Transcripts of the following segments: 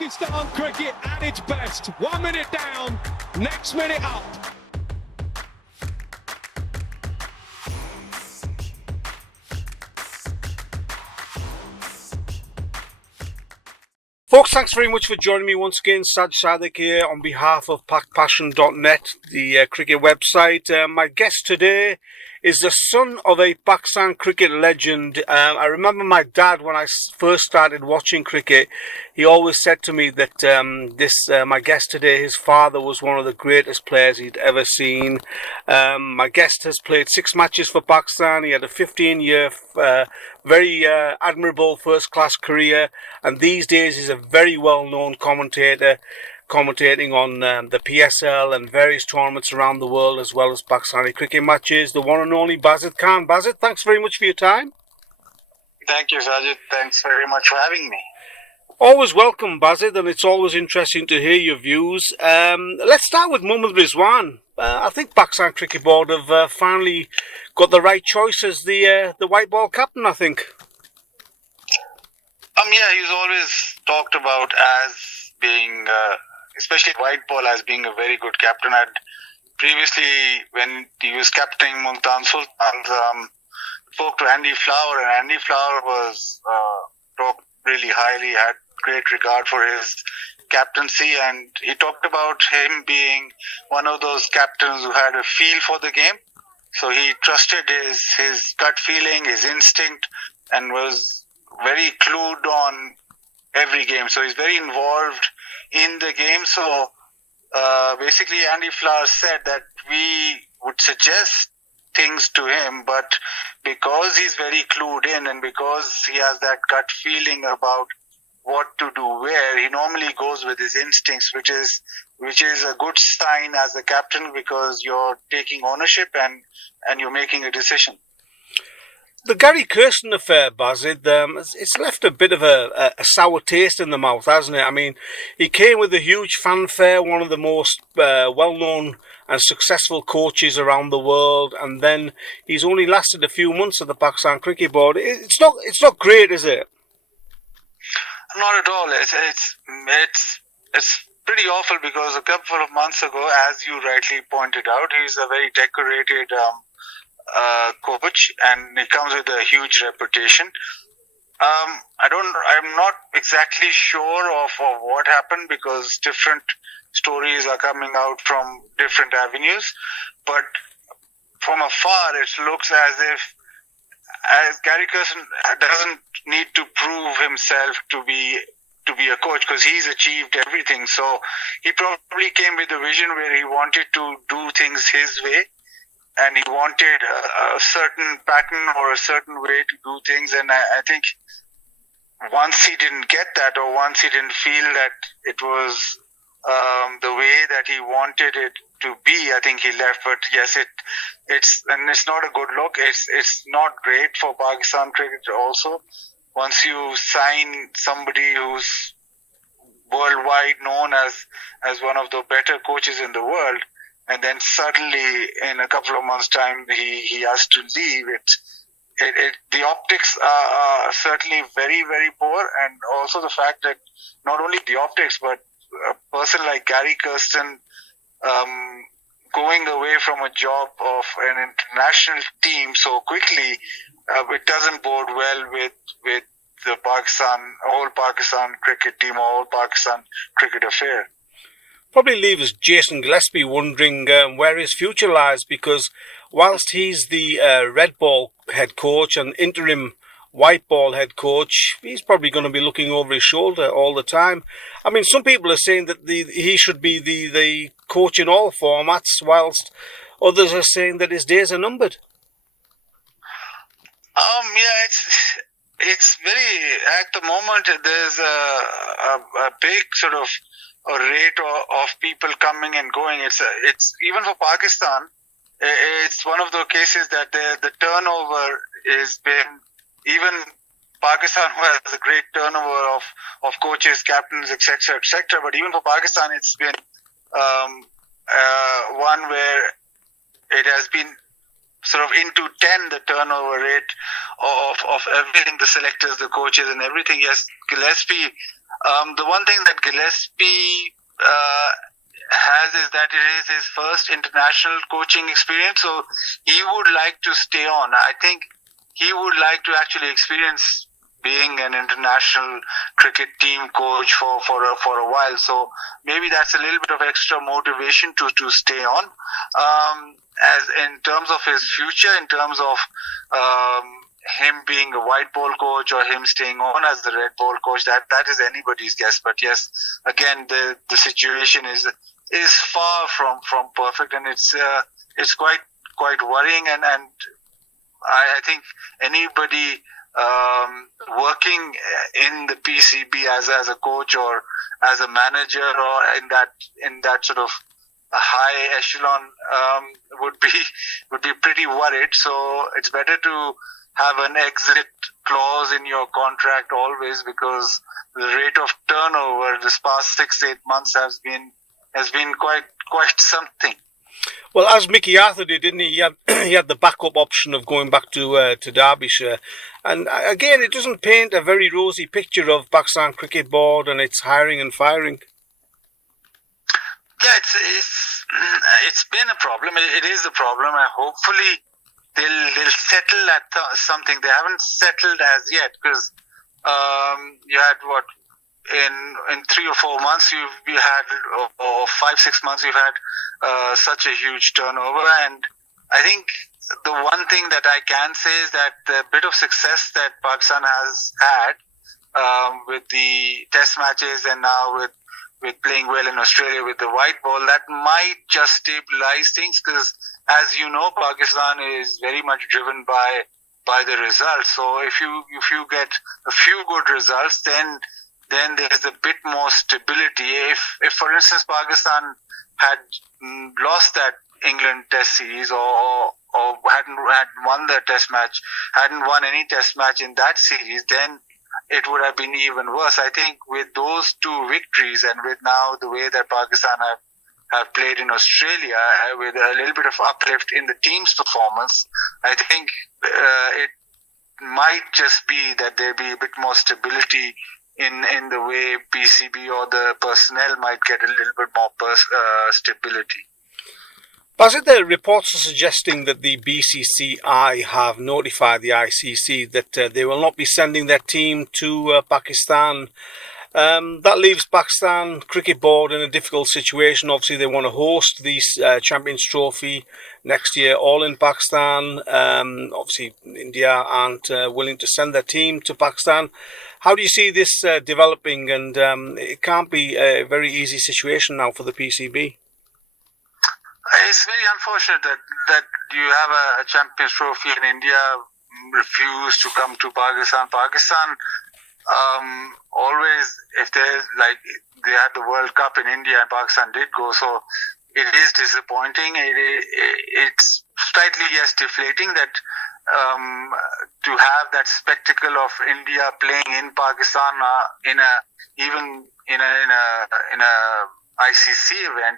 Pakistan cricket at its best. 1 minute down, next minute up. Folks, thanks very much for joining me once again. Saj Sadiq here on behalf of PakPassion.net, the cricket website. My guest today is the son of a Pakistan cricket legend. I remember my dad, when I first started watching cricket, he always said to me that my guest today, his father was one of the greatest players he'd ever seen. My guest has played 6 matches for Pakistan. He had a 15-year, very admirable first-class career, and these days he's a very well-known commentator, commentating on the PSL and various tournaments around the world, as well as Pakistani cricket matches. The one and only Bazid Khan. Bazid, thanks very much for your time. Thank you, Sajid. Thanks very much for having me. Always welcome, Bazid, and it's always interesting to hear your views. Let's start with Mohammad Rizwan. I think Pakistan Cricket Board have finally got the right choice as the white ball captain, I think. Yeah, he's always talked about as being, especially white ball, as being a very good captain. And previously, when he was captaining Multan Sultan, spoke to Andy Flower, and Andy Flower was talked really highly, had great regard for his captaincy, and he talked about him being one of those captains who had a feel for the game. So he trusted his gut feeling, his instinct, and was very clued on every game. So he's very involved in the game. So basically Andy Flower said that we would suggest things to him, but because he's very clued in and because he has that gut feeling about what to do where, he normally goes with his instincts, which is a good sign as a captain, because you're taking ownership and you're making a decision. The Gary Kirsten affair, Bazid, it's left a bit of a sour taste in the mouth, hasn't it? I mean, he came with a huge fanfare, one of the most well-known and successful coaches around the world, and then he's only lasted a few months at the Pakistan Cricket Board. It's not great, is it? Not at all. It's pretty awful, because a couple of months ago, as you rightly pointed out, he's a very decorated coach, and he comes with a huge reputation. I'm not exactly sure of what happened, because different stories are coming out from different avenues. But from afar, it looks as Gary Kirsten doesn't need to prove himself to be a coach, because he's achieved everything. So he probably came with a vision where he wanted to do things his way, and he wanted a certain pattern or a certain way to do things. And I think once he didn't get that, or once he didn't feel that it was the way that he wanted it to be, I think he left. But yes, it's not a good look. It's not great for Pakistan cricket also. Once you sign somebody who's worldwide known as one of the better coaches in the world, and then suddenly in a couple of months' time he has to leave, the optics are certainly very, very poor. And also the fact that not only the optics, but a person like Gary Kirsten going away from a job of an international team so quickly, it doesn't bode well with the whole Pakistan cricket team, or whole Pakistan cricket affair. Probably leaves Jason Gillespie wondering where his future lies, because whilst he's the red ball head coach and interim white ball head coach, he's probably going to be looking over his shoulder all the time. I mean, some people are saying that he should be the coach in all formats, whilst others are saying that his days are numbered. Yeah, it's very, at the moment there's a big sort of a rate of people coming and going. It's even for Pakistan, it's one of the cases that the turnover has been, even Pakistan, who has a great turnover of coaches, captains, etc., but even for Pakistan, it's been one where it has been sort of into 10, the turnover rate of everything, the selectors, the coaches and everything. Yes, Gillespie, The one thing that Gillespie has is that it is his first international coaching experience, so he would like to stay on. I think he would like to actually experience being an international cricket team coach for a while. So maybe that's a little bit of extra motivation to stay on. As in terms of his future, in terms of him being a white ball coach or him staying on as the red ball coach, that is anybody's guess. But yes, again, the situation is far from perfect, and it's quite worrying, and I think anybody working in the PCB as a coach or as a manager or in that sort of a high echelon would be pretty worried. So it's better to have an exit clause in your contract always, because the rate of turnover this past 6-8 months has been quite something. Well, as Mickey Arthur did, didn't he? He had the backup option of going back to Derbyshire, and again, it doesn't paint a very rosy picture of Pakistan Cricket Board and its hiring and firing. Yeah, it's been a problem. It is a problem, and hopefully they'll settle at something. They haven't settled as yet, because you had what in 3 or 4 months you had, or 5-6 months you've had such a huge turnover. And I think the one thing that I can say is that the bit of success that Pakistan has had with the test matches and now with playing well in Australia with the white ball, that might just stabilize things, because as you know, Pakistan is very much driven by the results. So if you get a few good results, then there's a bit more stability. If for instance Pakistan had lost that England Test series or hadn't won the Test match, hadn't won any Test match in that series, then it would have been even worse. I think with those 2 victories and with now the way that Pakistan have played in Australia, with a little bit of uplift in the team's performance, I think it might just be that there be a bit more stability in the way PCB or the personnel might get a little bit more stability. Bazid, the reports are suggesting that the BCCI have notified the ICC that they will not be sending their team to Pakistan. That leaves Pakistan Cricket Board in a difficult situation. Obviously, they want to host the Champions Trophy next year, all in Pakistan. Obviously, India aren't willing to send their team to Pakistan. How do you see this developing? And it can't be a very easy situation now for the PCB. It's very unfortunate that you have a Champions Trophy and India refuse to come to Pakistan. Pakistan always, if there's like they had the World Cup in India and Pakistan did go, so it is disappointing. It's slightly deflating that to have that spectacle of India playing in Pakistan even in a ICC event.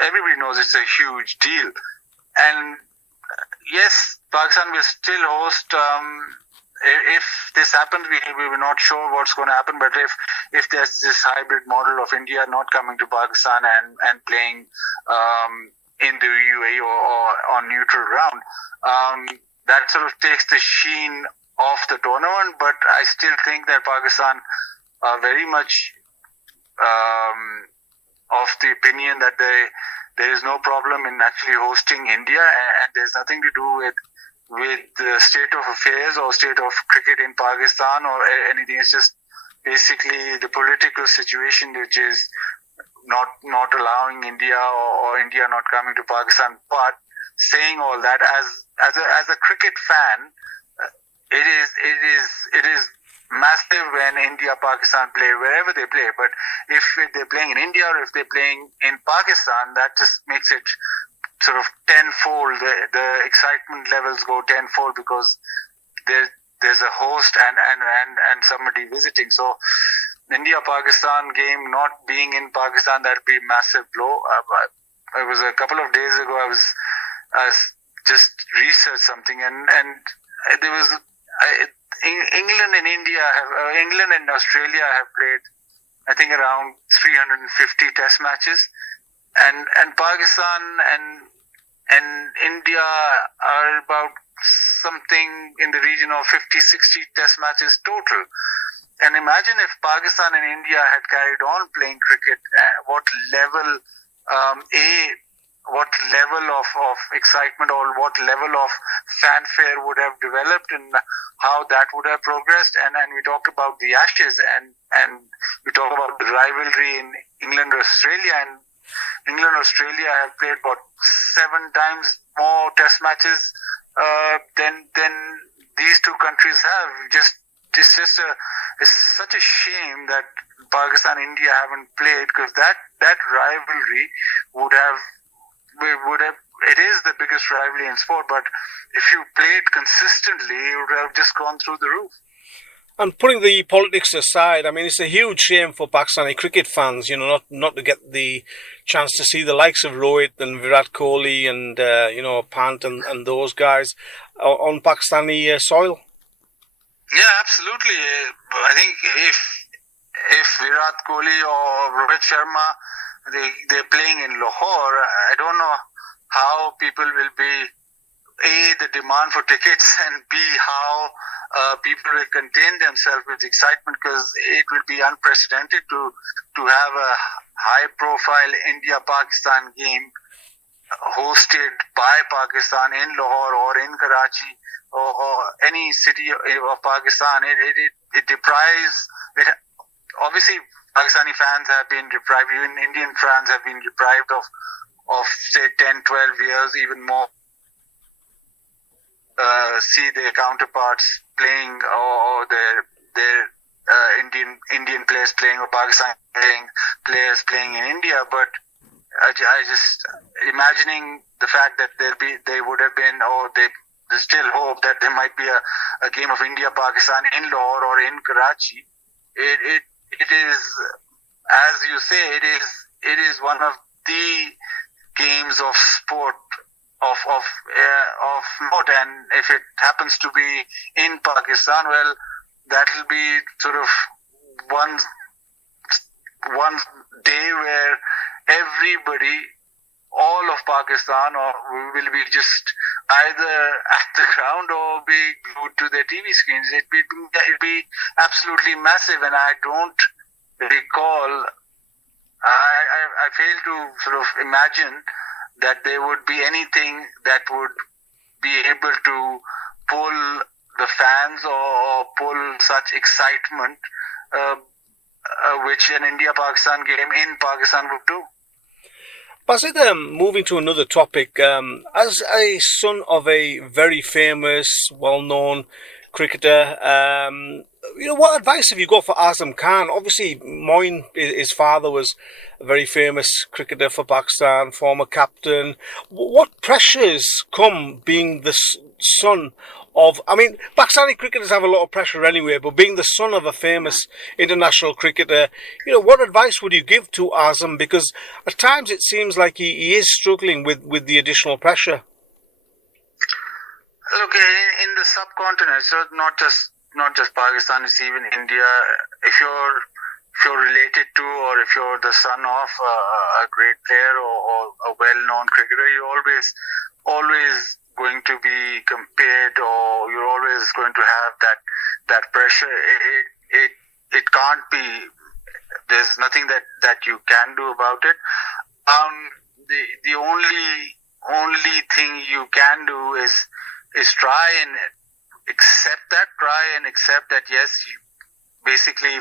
Everybody knows it's a huge deal, and yes, Pakistan will still host. If this happens, we were not sure what's going to happen. But if there's this hybrid model of India not coming to Pakistan and playing in the UAE or on neutral ground, that sort of takes the sheen off the tournament. But I still think that Pakistan are very much of the opinion that there is no problem in actually hosting India, and there's nothing to do with the state of affairs or state of cricket in Pakistan or anything. It's just basically the political situation which is not allowing India or India not coming to Pakistan. But saying all that, as a cricket fan, it is massive when India Pakistan play wherever they play. But if they're playing in India or if they're playing in Pakistan, that just makes it sort of tenfold. The excitement levels go tenfold because there's a host and somebody visiting. So India Pakistan game not being in Pakistan, that'd be a massive blow. It was a couple of days ago. I was just researched something and there was England and England and Australia have played, I think, around 350 Test matches, and Pakistan and India are about something in the region of 50-60 Test matches total. And imagine if Pakistan and India had carried on playing cricket, what level of excitement or what level of fanfare would have developed and how that would have progressed. And we talk about the Ashes and we talk about the rivalry in England and Australia. And England and Australia have played about 7 times more Test matches than these two countries have. It's such a shame that Pakistan and India haven't played, because that rivalry would have. It is the biggest rivalry in sport, but if you played consistently, it would have just gone through the roof. And putting the politics aside, I mean, it's a huge shame for Pakistani cricket fans, not to get the chance to see the likes of Rohit and Virat Kohli and, Pant and those guys on Pakistani soil. Yeah, absolutely. I think if Virat Kohli or Rohit Sharma, they're playing in Lahore, I don't know how people will be, A, the demand for tickets, and B, how people will contain themselves with excitement, because it will be unprecedented to have a high-profile India-Pakistan game hosted by Pakistan in Lahore or in Karachi or any city of Pakistan. It deprives. Obviously, Pakistani fans have been deprived, even Indian fans have been deprived of say 10, 12 years, even more. See their counterparts playing, or their Indian players playing, or Pakistan players playing in India. But I just imagining the fact that they would have been, or they still hope that there might be a game of India-Pakistan in Lahore or in Karachi. It is, as you say, it is one of the games of sport of note, and if it happens to be in Pakistan, well, that will be sort of one day where everybody, all of Pakistan, will be just either at the ground or be glued to their TV screens. It'd be absolutely massive, and I don't recall. I fail to sort of imagine that there would be anything that would be able to pull the fans or pull such excitement, which an India-Pakistan game in Pakistan would do. Bazid, moving to another topic, as a son of a very famous, well-known cricketer, what advice have you got for Azam Khan? Obviously, Moin, his father, was a very famous cricketer for Pakistan, former captain. What pressures come being the son of... I mean, Pakistani cricketers have a lot of pressure anyway, but being the son of a famous international cricketer, what advice would you give to Azam? Because at times it seems like he is struggling with the additional pressure. Look, in the subcontinent, so not just Pakistan, it's even India. If you're related to, or if you're the son of a great player or a well-known cricketer, you're always going to be compared, or you're always going to have that pressure. It can't be. There's nothing that you can do about it. The only thing you can do is try and accept that yes, basically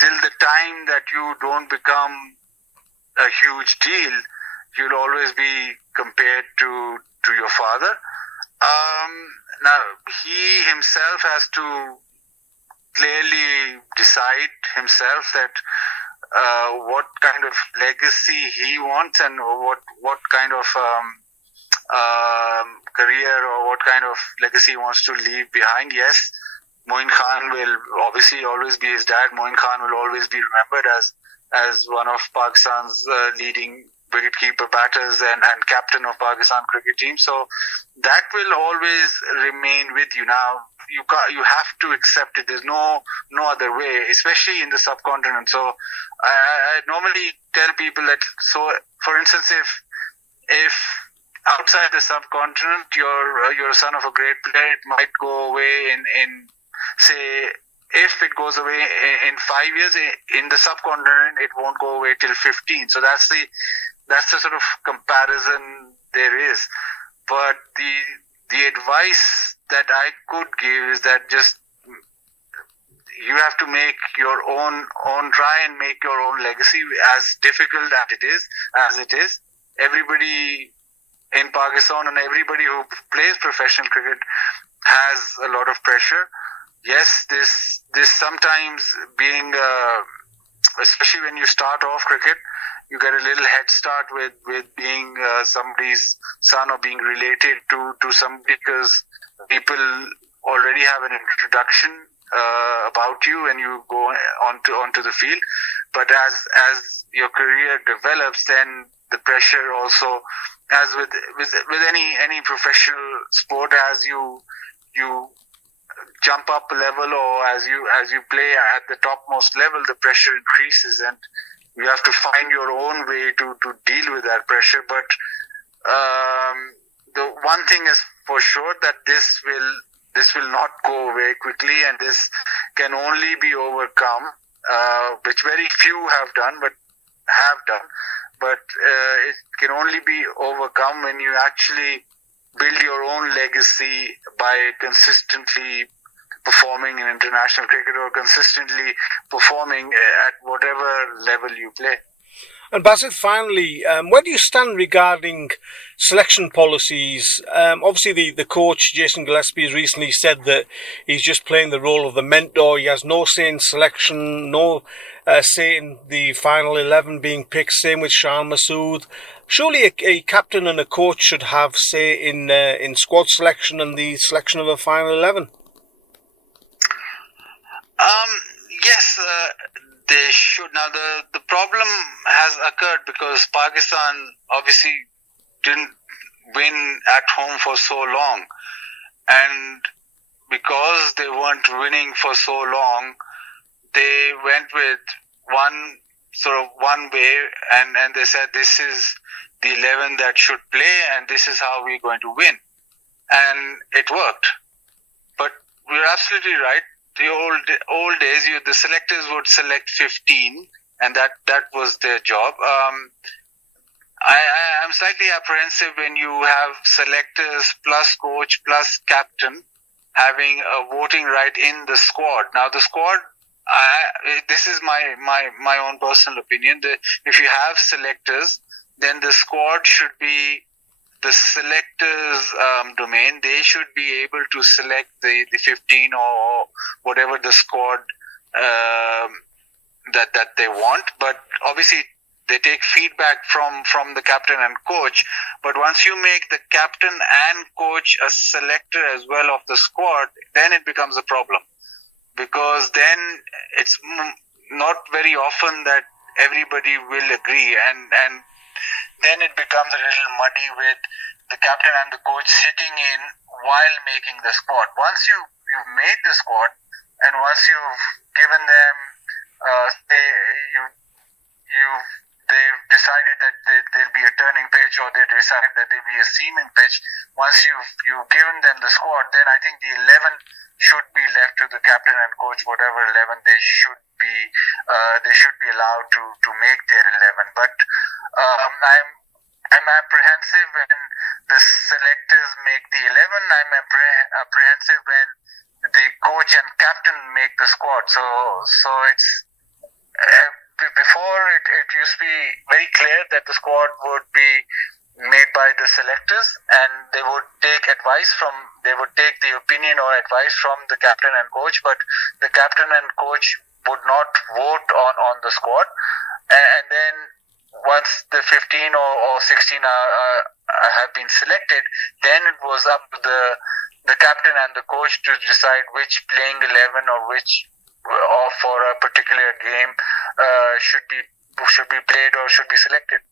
till the time that you don't become a huge deal, you'll always be compared to your father. Now he himself has to clearly decide himself that what kind of legacy he wants, and what kind of career or what kind of legacy he wants to leave behind. Yes, Moin Khan will obviously always be his dad. Moin Khan will always be remembered as one of Pakistan's leading wicketkeeper, batters, and captain of Pakistan cricket team. So that will always remain with you. Now you have to accept it. There's no other way, especially in the subcontinent. So I normally tell people that. So for instance, if outside the subcontinent you're a son of a great player, it might go away in say. If it goes away in 5 years, in the subcontinent, it won't go away till 15. So that's the sort of comparison there is. But the advice that I could give is that just you have to make your own try and make your own legacy, as difficult as it is. Everybody in Pakistan and everybody who plays professional cricket has a lot of pressure. Yes, this sometimes being, especially when you start off cricket, you get a little head start with being somebody's son or being related to somebody, because people already have an introduction about you when you go onto the field. But as your career develops, then the pressure also, as with any professional sport, as you jump up a level, or as you play at the topmost level, the pressure increases, and you have to find your own way to deal with that pressure. But the one thing is for sure, that this will not go away quickly, and this can only be overcome, which very few have done, but it can only be overcome when you actually build your own legacy by consistently performing in international cricket, or consistently performing at whatever level you play. And Bazid, finally, where do you stand regarding selection policies? Obviously, the coach, Jason Gillespie, has recently said that he's just playing the role of the mentor. He has no say in selection, no say in the final 11 being picked. Same with Shan Masood. Surely a captain and a coach should have say in squad selection and the selection of a final 11. Yes, they should. Now, the problem has occurred because Pakistan obviously didn't win at home for so long. And because they weren't winning for so long, they went with one way, and they said this is the 11 that should play, and this is how we're going to win. And it worked. But we're absolutely right. The old days, the selectors would select 15, and that was their job. I'm slightly apprehensive when you have selectors plus coach plus captain having a voting right in the squad. Now the squad, this is my own personal opinion. If you have selectors, then the squad should be the selectors' domain. They should be able to select the 15 or whatever the squad that they want. But obviously, they take feedback from the captain and coach. But once you make the captain and coach a selector as well of the squad, then it becomes a problem, because then it's not very often that everybody will agree, and then it becomes a little muddy with the captain and the coach sitting in while making the squad. Once you've made the squad, and once you've given them, they've decided that there'll be a turning pitch, or they decided that there'll be a seaming pitch. Once you've given them the squad, then I think the 11 should be left to the captain and coach. Whatever 11 they should be allowed to make their 11. But I'm apprehensive when the selectors make the 11. I'm apprehensive when the coach and captain make the squad. So it's before it used to be very clear that the squad would be made by the selectors, and they would take the opinion or advice from the captain and coach, but the captain and coach would not vote on the squad. And then once the 15 or 16 have been selected, then it was up to the captain and the coach to decide which playing 11 or for a particular game should be played or should be selected.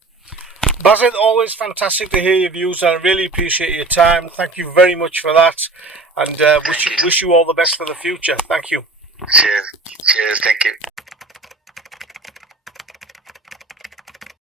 Bazid, always fantastic to hear your views. I really appreciate your time. Thank you very much for that, and wish you all the best for the future. Thank you. Cheers. Thank you.